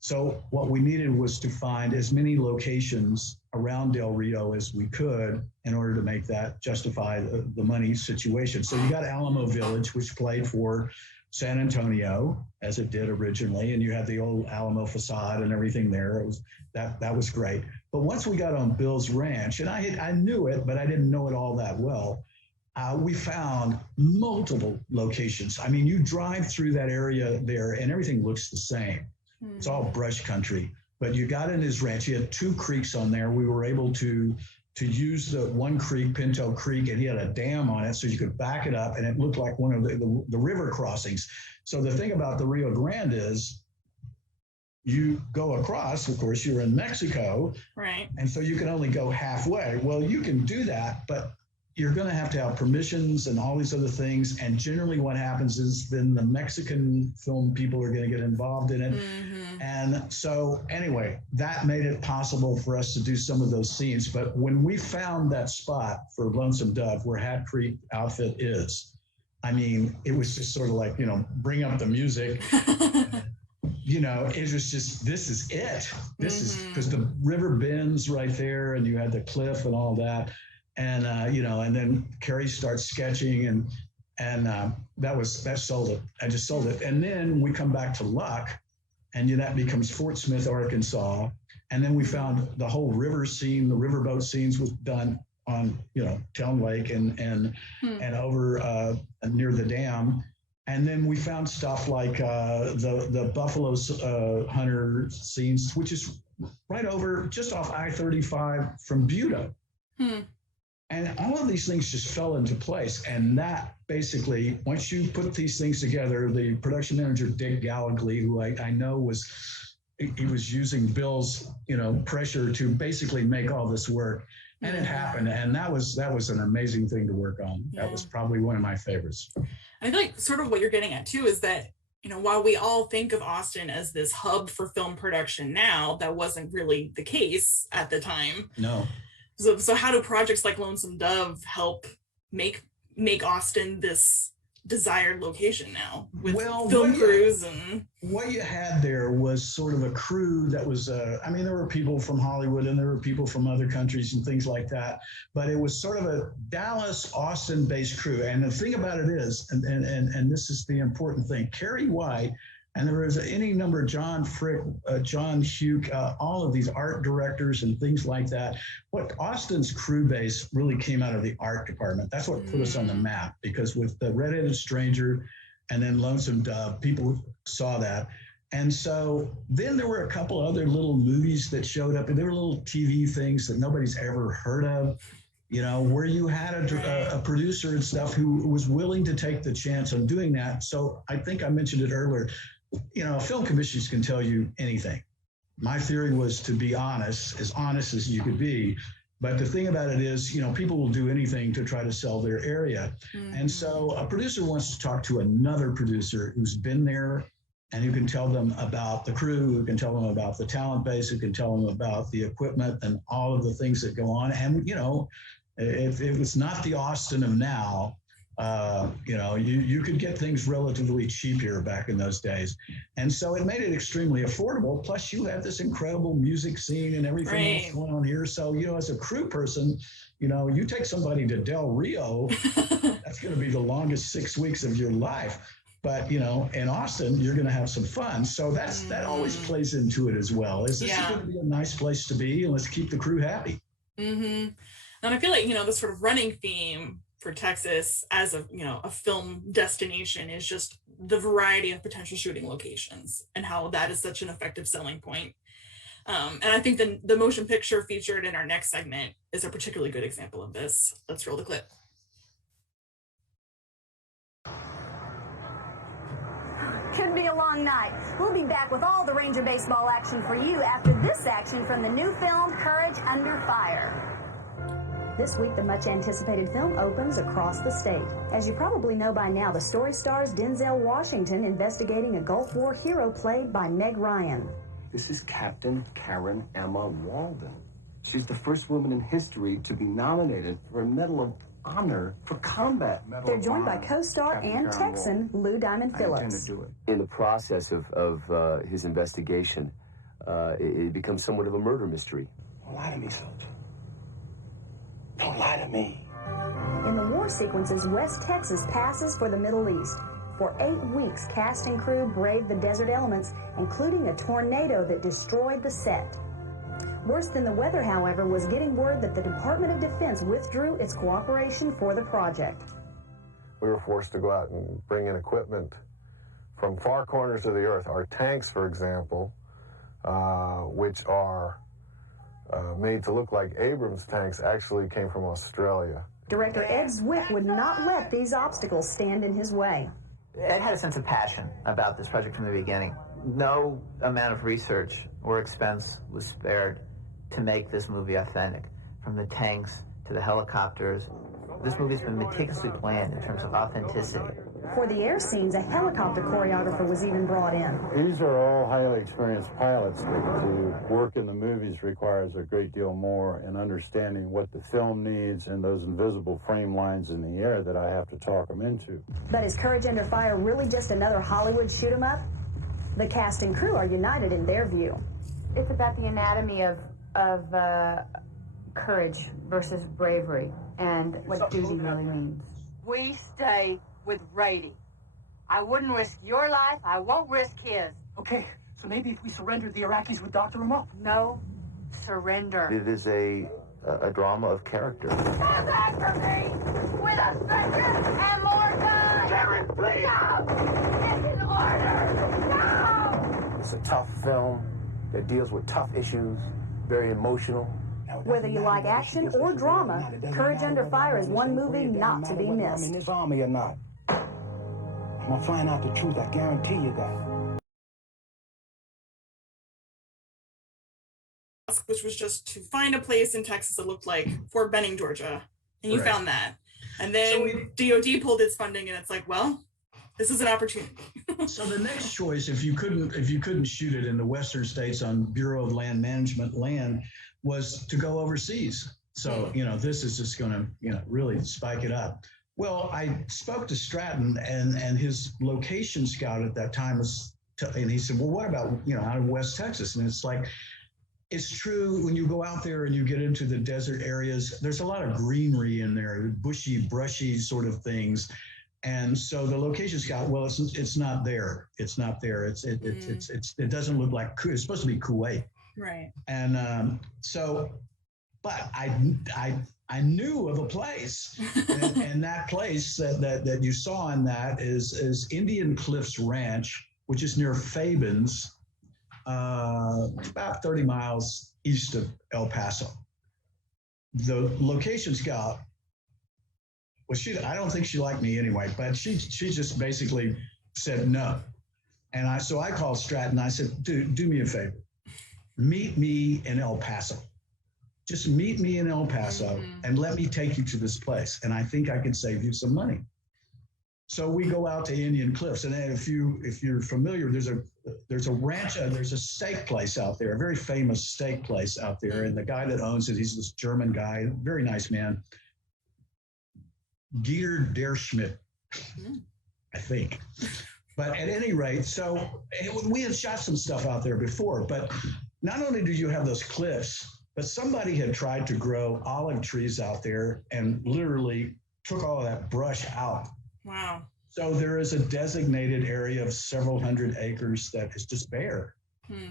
So what we needed was to find as many locations around Del Rio as we could in order to make that justify the money situation. So you got Alamo Village, which played for San Antonio, as it did originally, and you had the old Alamo facade and everything there. It was that was great. But once we got on Bill's ranch, and I knew it, but I didn't know it all that well, we found multiple locations. I mean, you drive through that area there, and everything looks the same. It's all brush country. But you got in his ranch. He had 2 creeks on there. We were able to use the one creek, Pinto Creek, and he had a dam on it so you could back it up, and it looked like one of the river crossings. So the thing about the Rio Grande is you go across, of course, you're in Mexico, right? And so you can only go halfway. Well, you can do that, but you're going to have permissions and all these other things. And generally what happens is then the Mexican film people are going to get involved in it. Mm-hmm. And so anyway, that made it possible for us to do some of those scenes. But when we found that spot for Lonesome Dove, where Hat Creek outfit is, I mean, it was just sort of like, you know, bring up the music. You know, it was just, this is it. This is, because the river bends right there and you had the cliff and all that. And, you know, and then Carrie starts sketching and that sold it. I just sold it. And then we come back to Luck and that becomes Fort Smith, Arkansas. And then we found the whole river scene, the riverboat scenes was done on, you know, Town Lake and over near the dam. And then we found stuff like the buffalo hunter scenes, which is right over just off I-35 from Buda. And all of these things just fell into place. And that basically, once you put these things together, the production manager, Dick Gallagly, who I know he was using Bill's, you know, pressure to basically make all this work. And it happened. And that was an amazing thing to work on. Yeah. That was probably one of my favorites. I feel like sort of what you're getting at too is that, you know, while we all think of Austin as this hub for film production now, that wasn't really the case at the time. No. So how do projects like Lonesome Dove help make Austin this desired location now with film crews? And what you had there was sort of a crew that was I mean, there were people from Hollywood and there were people from other countries and things like that, but it was sort of a Dallas, Austin based crew. And the thing about it is, and this is the important thing, Carrie White, and there was any number of John Frick, John Hugh, all of these art directors and things like that. What Austin's crew base really came out of the art department. That's what put us on the map, because with the Red-Headed Stranger and then Lonesome Dove, people saw that. And so then there were a couple other little movies that showed up, and there were little TV things that nobody's ever heard of, you know, where you had a producer and stuff who was willing to take the chance on doing that. So I think I mentioned it earlier. You know, film commissions can tell you anything. My theory was to be honest as you could be. But the thing about it is, you know, people will do anything to try to sell their area. And so a producer wants to talk to another producer who's been there and who can tell them about the crew, who can tell them about the talent base, who can tell them about the equipment and all of the things that go on. And, you know, if it was not the Austin of now, you know, you could get things relatively cheap here back in those days. And so it made it extremely affordable. Plus you have this incredible music scene and everything else going on here. So, you know, as a crew person, you know, you take somebody to Del Rio, that's going to be the longest 6 weeks of your life. But, you know, in Austin, you're going to have some fun. So that always plays into it as well. Is this going to be a nice place to be? And let's keep the crew happy. And I feel like, you know, the sort of running theme for Texas as a, you know, a film destination is just the variety of potential shooting locations and how that is such an effective selling point. And I think the motion picture featured in our next segment is a particularly good example of this. Let's roll the clip. Could be a long night. We'll be back with all the Ranger baseball action for you after this action from the new film Courage Under Fire. This week, the much-anticipated film opens across the state. As you probably know by now, the story stars Denzel Washington investigating a Gulf War hero played by Meg Ryan. This is Captain Karen Emma Walden. She's the first woman in history to be nominated for a Medal of Honor for combat. They're joined by co-star and Texan Lou Diamond Phillips. In the process of his investigation, it becomes somewhat of a murder mystery. Don't lie to me, soldier. Don't lie to me. In the war sequences, West Texas passes for the Middle East. For 8 weeks, cast and crew braved the desert elements, including a tornado that destroyed the set. Worse than the weather, however, was getting word that the Department of Defense withdrew its cooperation for the project. We were forced to go out and bring in equipment from far corners of the earth. Our tanks, for example, which are made to look like Abrams tanks, actually came from Australia. Director Ed Zwick would not let these obstacles stand in his way. Ed had a sense of passion about this project from the beginning. No amount of research or expense was spared to make this movie authentic, from the tanks to the helicopters. This movie's been meticulously planned in terms of authenticity. For the air scenes, a helicopter choreographer was even brought in. These are all highly experienced pilots. To work in the movies requires a great deal more in understanding what the film needs and those invisible frame lines in the air that I have to talk them into. But is Courage Under Fire really just another Hollywood shoot-'em-up? The cast and crew are united in their view. It's about the anatomy of courage versus bravery and what duty really means. We stay with Rady. I wouldn't risk your life. I won't risk his. Okay, so maybe if we surrendered, the Iraqis would doctor him up. No surrender. It is a drama of character. Come after me with a stretcher and more guns. Jerry, please! It's an order. No! It's a tough film that deals with tough issues, very emotional. Whether you like action or drama, Courage Under Fire is one movie not to be missed. I'm in this army or not. I'm gonna find out the truth, I guarantee you that. Which was just to find a place in Texas that looked like Fort Benning, Georgia. And you found that. And then DOD pulled its funding and it's like, well, this is an opportunity. So the next choice, if you couldn't shoot it in the western states on Bureau of Land Management land, was to go overseas. So, this is just going to, really spike it up. Well, I spoke to Stratton and his location scout at that time and he said, well, what about, out of West Texas? And it's like, it's true when you go out there and you get into the desert areas, there's a lot of greenery in there, bushy, brushy sort of things. And so the location scout, well, it's not there. It's not there. It doesn't look like, it's supposed to be Kuwait. Right. And but I knew of a place, and that place that you saw in that is Indian Cliffs Ranch, which is near Fabens, about 30 miles east of El Paso. The location scout, well, I don't think she liked me anyway, but she just basically said no. And I called Stratton. I said, dude, do me a favor. Meet me in El Paso. Just meet me in El Paso and let me take you to this place. And I think I can save you some money. So we go out to Indian Cliffs. And then if you're familiar, there's a ranch, there's a steak place out there, a very famous steak place out there. And the guy that owns it, he's this German guy, very nice man. Geer Derschmidt, I think. But at any rate, so we had shot some stuff out there before, but not only did you have those cliffs, but somebody had tried to grow olive trees out there and literally took all of that brush out. Wow. So there is a designated area of several hundred acres that is just bare.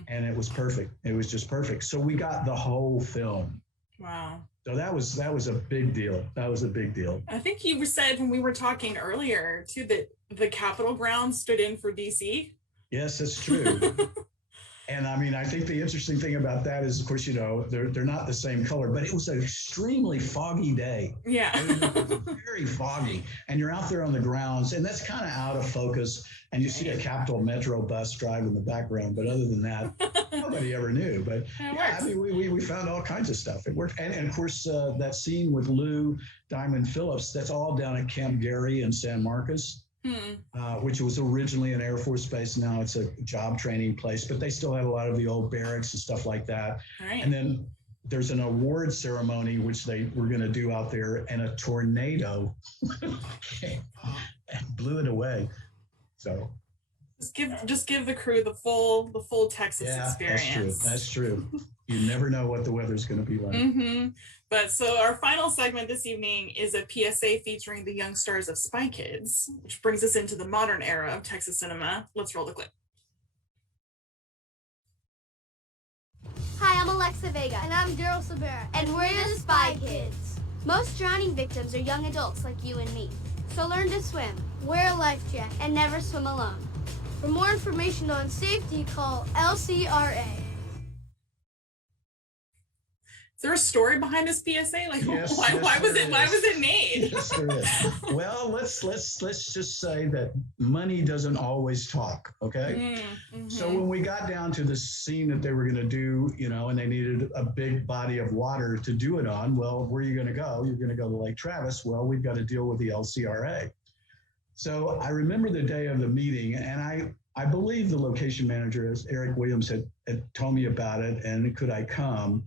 And it was perfect. It was just perfect. So we got the whole film. Wow. So that was a big deal. That was a big deal. I think you said when we were talking earlier too that the Capitol grounds stood in for DC. Yes, that's true. And I mean, I think the interesting thing about that is, of course, they're not the same color, but it was an extremely foggy day. Yeah. It was very foggy. And you're out there on the grounds, and that's kind of out of focus. And you see a Capitol Metro bus drive in the background. But other than that, nobody ever knew. But yeah, I mean, we found all kinds of stuff. It worked. And of course, that scene with Lou Diamond Phillips, that's all down at Camp Gary in San Marcos. Which was originally an Air Force base. Now it's a job training place, but they still have a lot of the old barracks and stuff like that. Right. And then there's an award ceremony, which they were going to do out there, and a tornado blew it away. So just give the crew the full Texas experience. That's true. You never know what the weather's going to be like. But so our final segment this evening is a PSA featuring the young stars of Spy Kids, which brings us into the modern era of Texas cinema. Let's roll the clip. Hi, I'm Alexa Vega. And I'm Daryl Sabera. And we're the Spy Kids. Most drowning victims are young adults like you and me. So learn to swim, wear a life jacket, and never swim alone. For more information on safety, call LCRA. there a story behind this PSA? Like, Yes, why was it made? Yes, there is. Well, let's just say that money doesn't always talk. Okay. So when we got down to the scene that they were going to do, and they needed a big body of water to do it on, well, where are you going to go? You're going to go to Lake Travis. Well, we've got to deal with the LCRA. So I remember the day of the meeting, and I believe the location manager, as Eric Williams had told me about it, and could I come?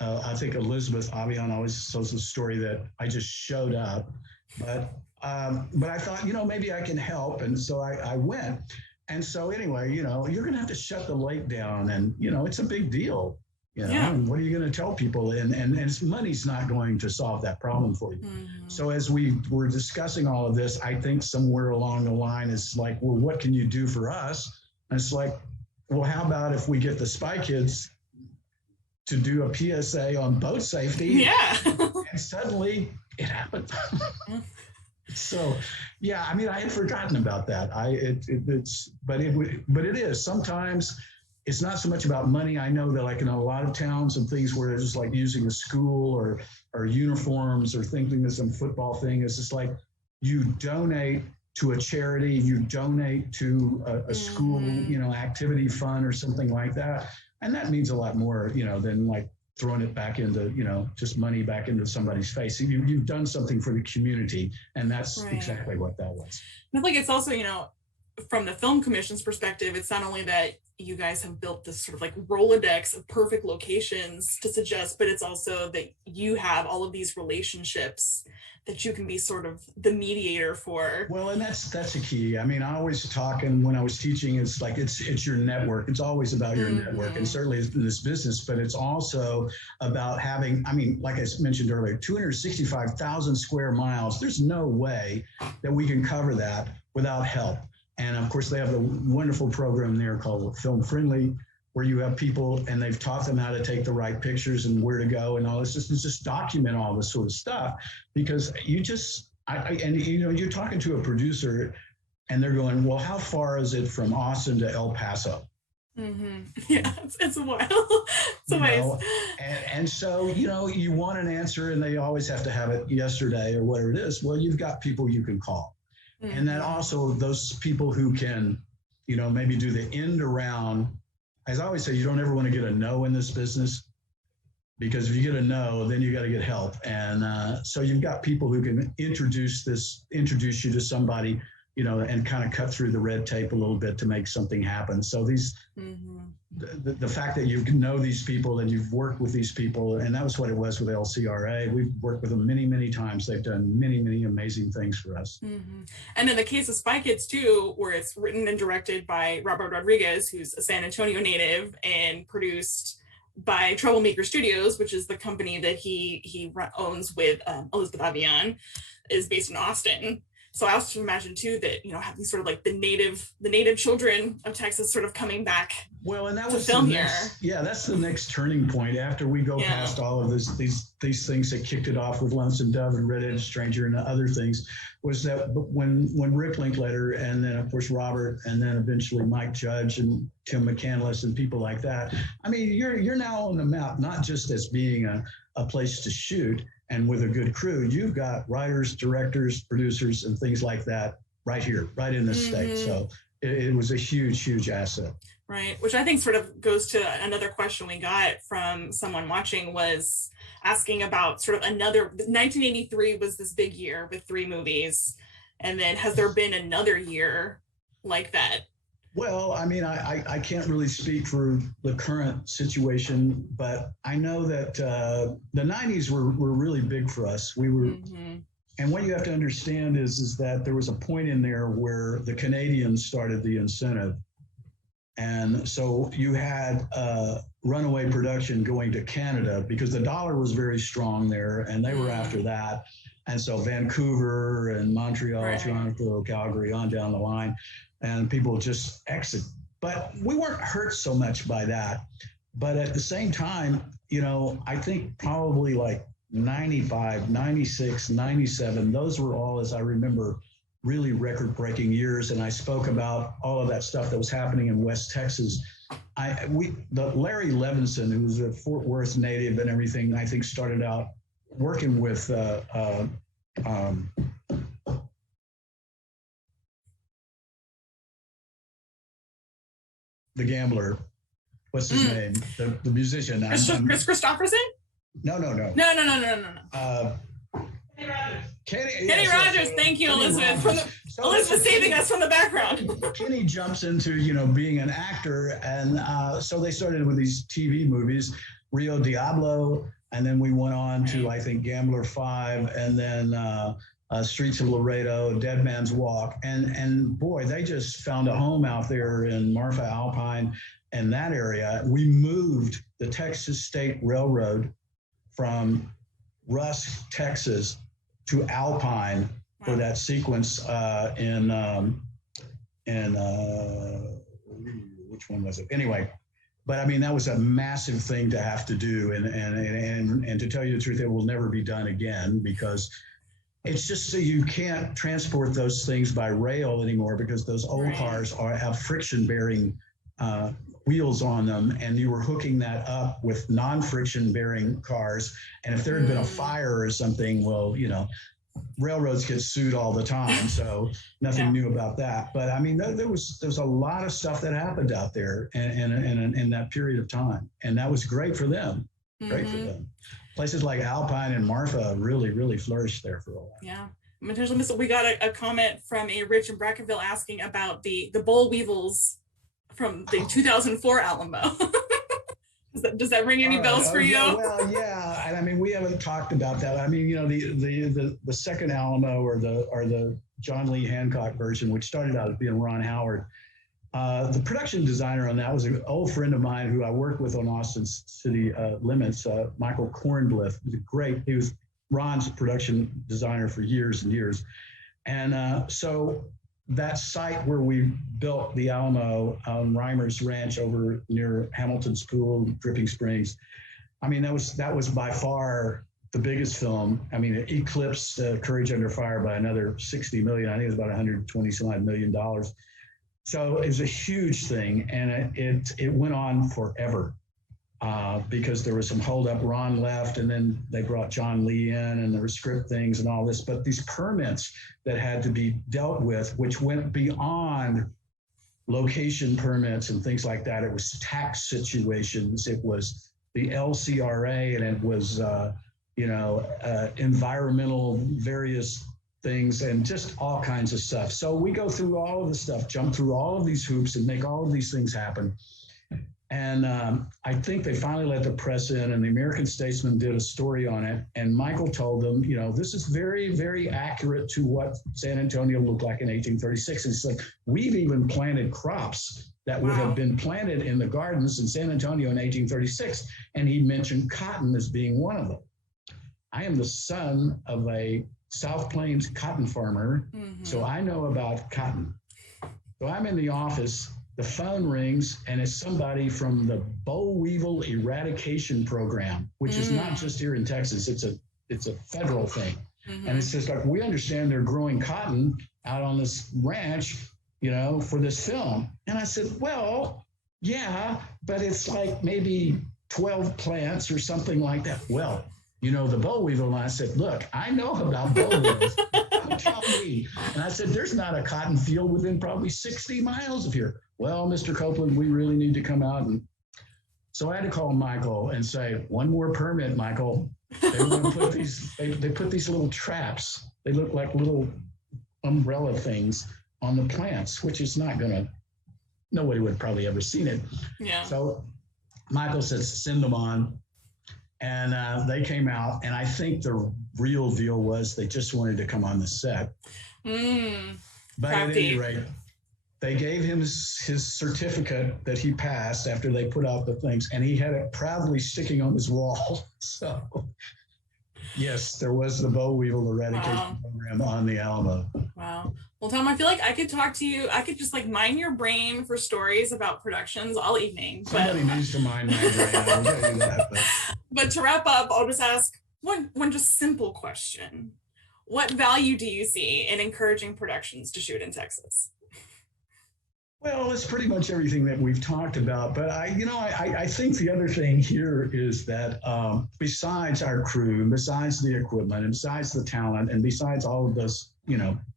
I think Elizabeth Avian always tells the story that I just showed up, but I thought, maybe I can help, and so I went. And so anyway, you're going to have to shut the lake down, and it's a big deal. And what are you going to tell people? And money's not going to solve that problem for you. So as we were discussing all of this, I think somewhere along the line it's like, well, what can you do for us? And it's like, well, how about if we get the Spy Kids to do a PSA on boat safety? Yeah. And suddenly it happened. So, yeah, I mean, I had forgotten about that. But it is sometimes. It's not so much about money. I know that like in a lot of towns and things where it's just like using a school or uniforms or thinking of some football thing, it's just like you donate to a charity, you donate to a school, activity fund or something like that. And that means a lot more, than like throwing it back into, just money back into somebody's face. So you've done something for the community, and that's exactly what that was. I think it's also, from the Film Commission's perspective, it's not only that you guys have built this sort of like Rolodex of perfect locations to suggest, but it's also that you have all of these relationships that you can be sort of the mediator for. Well, and that's a key. I mean, I always talk, and when I was teaching, it's like it's your network. It's always about your network, and certainly in this business, but it's also about having, I mean, like I mentioned earlier, 265,000 square miles. There's no way that we can cover that without help. And of course, they have a wonderful program there called Film Friendly, where you have people and they've taught them how to take the right pictures and where to go and all this. Just document all this sort of stuff, because you're talking to a producer and they're going, well, how far is it from Austin to El Paso? Yeah, it's a while. And so, you want an answer and they always have to have it yesterday or whatever it is. Well, you've got people you can call. And then also those people who can, maybe do the end around. As I always say, you don't ever want to get a no in this business, because if you get a no, then you got to get help. And so you've got people who can introduce you to somebody, and kind of cut through the red tape a little bit to make something happen. So the fact that you know these people and you've worked with these people, and that was what it was with LCRA. We've worked with them many, many times. They've done many, many amazing things for us. And in the case of Spy Kids too, where it's written and directed by Robert Rodriguez, who's a San Antonio native, and produced by Troublemaker Studios, which is the company that he owns with Elizabeth Avian, is based in Austin. So I also imagine too that, have these sort of like the native children of Texas sort of coming back. Well, and that was film here. That's the next turning point after we go past all of these things that kicked it off with Lonesome Dove and Red-Headed Stranger and other things, was that when Rick Linklater and then of course Robert and then eventually Mike Judge and Tim McCandless and people like that. I mean, you're now on the map, not just as being a place to shoot and with a good crew. You've got writers, directors, producers, and things like that right here, right in this state. So it was a huge, huge asset. Right, which I think sort of goes to another question we got from someone watching, was asking about sort of 1983 was this big year with 3 movies. And then has there been another year like that? Well, I mean, I can't really speak for the current situation, but I know that the 90s were really big for us. We were, and what you have to understand is that there was a point in there where the Canadians started the incentive. And so you had runaway production going to Canada because the dollar was very strong there, and they were after that. And so Vancouver and Montreal, Toronto, Calgary, on down the line, and people just exit. But we weren't hurt so much by that. But at the same time, I think probably like 95, 96, 97, those were all, as I remember, really record-breaking years. And I spoke about all of that stuff that was happening in West Texas Larry Levinson, who's a Fort Worth native and everything, I think started out working with the gambler. What's his name? The musician. Chris Christopherson? No. Kenny Rogers. Thank you, Elizabeth. Elizabeth saving us from the background. Kenny jumps into, being an actor. And so they started with these TV movies, Rio Diablo. And then we went on to, I think, Gambler 5. And then Streets of Laredo, Dead Man's Walk. And boy, they just found a home out there in Marfa, Alpine, and that area. We moved the Texas State Railroad from Rusk, Texas to Alpine for that sequence in which one was it? Anyway, but I mean, that was a massive thing to have to do. And to tell you the truth, it will never be done again, because it's just so you can't transport those things by rail anymore, because those old cars have friction bearing wheels on them, and you were hooking that up with non-friction bearing cars. And if there had been a fire or something, well, railroads get sued all the time, so nothing new about that. But I mean, there's a lot of stuff that happened out there in that period of time, and that was great for them. Great for them. Places like Alpine and Marfa really flourished there for a while. Yeah. We got a comment from a Rich in Brackenville asking about the boll weevils from the 2004 Alamo. Does that ring any bells for you? Yeah. And I mean, we haven't talked about that. I mean, the second Alamo, or the John Lee Hancock version, which started out as being Ron Howard. The production designer on that was an old friend of mine who I worked with on Austin City Limits, Michael Kornblith. He was Ron's production designer for years and years. And so that site where we built the Alamo on Reimer's Ranch over near Hamilton School, Dripping Springs, I mean, that was by far the biggest film. I mean, it eclipsed Courage Under Fire by another 60 million. I think it was about 120 some odd $1 million. So it was a huge thing, and it went on forever because there was some holdup. Ron left, and then they brought John Lee in, and there were script things and all this. But these permits that had to be dealt with, which went beyond location permits and things like that. It was tax situations. It was the LCRA, and it was environmental various things, and just all kinds of stuff. So we go through all of the stuff, jump through all of these hoops, and make all of these things happen. And I think they finally let the press in, and the American Statesman did a story on it. And Michael told them, this is very, very accurate to what San Antonio looked like in 1836. And he said, we've even planted crops that would have been planted in the gardens in San Antonio in 1836. And he mentioned cotton as being one of them. I am the son of a South Plains cotton farmer, so I know about cotton. So I'm in the office, the phone rings, and it's somebody from the boll weevil eradication program, which is not just here in Texas, it's a federal thing. And it's just like, we understand they're growing cotton out on this ranch, for this film. And I said, well, yeah, but it's like maybe 12 plants or something like that. Well, the boll weevil. And I said, look, I know about boll weevils. Don't tell me. And I said, there's not a cotton field within probably 60 miles of here. Well, Mr. Copeland, we really need to come out. And so I had to call Michael and say, one more permit, Michael. They want to put they put these little traps. They look like little umbrella things on the plants, which is not nobody would have probably ever seen it. Yeah. So Michael says, send them on. And they came out, and I think the real deal was they just wanted to come on the set. But at any rate, they gave him his certificate that he passed after they put out the things, and he had it proudly sticking on his wall. So, yes, there was the boll weevil eradication program on the Alamo. Wow. Well, Tom, I feel like I could talk to you. I could just mine your brain for stories about productions all evening. Somebody needs to mine my brain. I'll tell you that. But to wrap up, I'll just ask one just simple question. What value do you see in encouraging productions to shoot in Texas? Well, it's pretty much everything that we've talked about. But I think the other thing here is that besides our crew, and besides the equipment, and besides the talent, and besides all of those,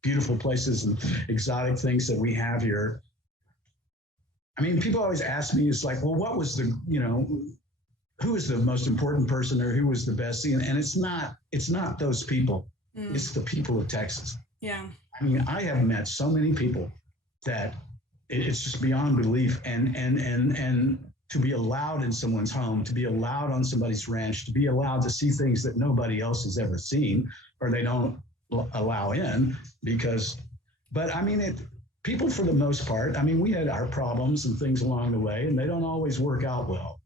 beautiful places and exotic things that we have here, I mean, people always ask me, it's like, well, what was the, who is the most important person, or who was the best? And it's not those people. It's the people of Texas. Yeah. I mean, I have met so many people that it's just beyond belief, and to be allowed in someone's home, to be allowed on somebody's ranch, to be allowed to see things that nobody else has ever seen, or they don't allow in but I mean, people for the most part, I mean, we had our problems and things along the way, and they don't always work out well.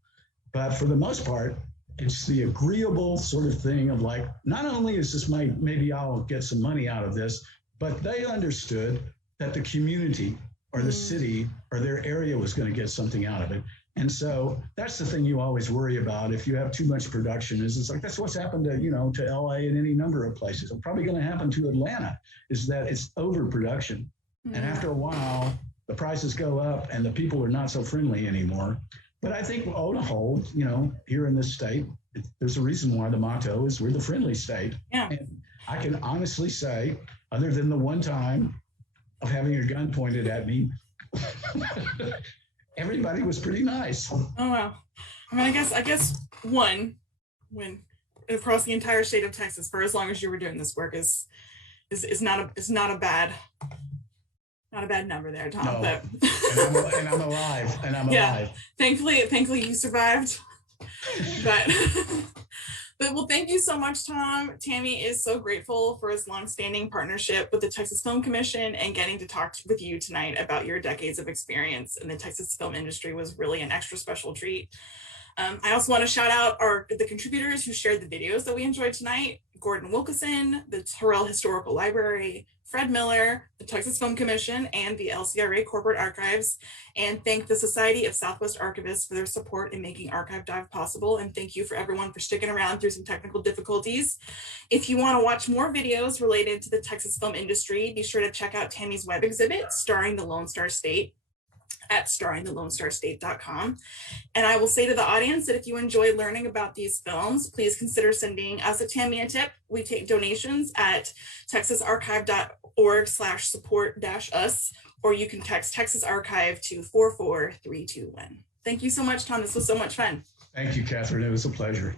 But for the most part, it's the agreeable sort of thing of like, not only is this maybe I'll get some money out of this, but they understood that the community or the city or their area was going to get something out of it. And so that's the thing you always worry about if you have too much production, is it's like, that's what's happened to, to LA and any number of places. It's probably going to happen to Atlanta, is that it's overproduction. And after a while, the prices go up and the people are not so friendly anymore. But I think on a whole, here in this state, there's a reason why the motto is we're the friendly state. Yeah. And I can honestly say, other than the one time of having a gun pointed at me, everybody was pretty nice. Oh, wow. I mean, I guess when across the entire state of Texas for as long as you were doing this work is not a bad number there, Tom. No. But and I'm alive. Yeah. Thankfully you survived. But well, thank you so much, Tom. Tammy is so grateful for his longstanding partnership with the Texas Film Commission, and getting to talk with you tonight about your decades of experience in the Texas film industry was really an extra special treat. I also want to shout out the contributors who shared the videos that we enjoyed tonight: Gordon Wilkeson, the Terrell Historical Library, Fred Miller, the Texas Film Commission, and the LCRA Corporate Archives. And thank the Society of Southwest Archivists for their support in making Archive Dive possible. And thank you for everyone for sticking around through some technical difficulties. If you want to watch more videos related to the Texas film industry, be sure to check out Tammy's web exhibit, Starring the Lone Star State, at starringthelonestar.state.com. And I will say to the audience that if you enjoy learning about these films, please consider sending us at Tammy a tip. We take donations at texasarchive.org/support-us, or you can text Texas Archive to 44321. Thank you so much, Tom. This was so much fun. Thank you, Catherine. It was a pleasure.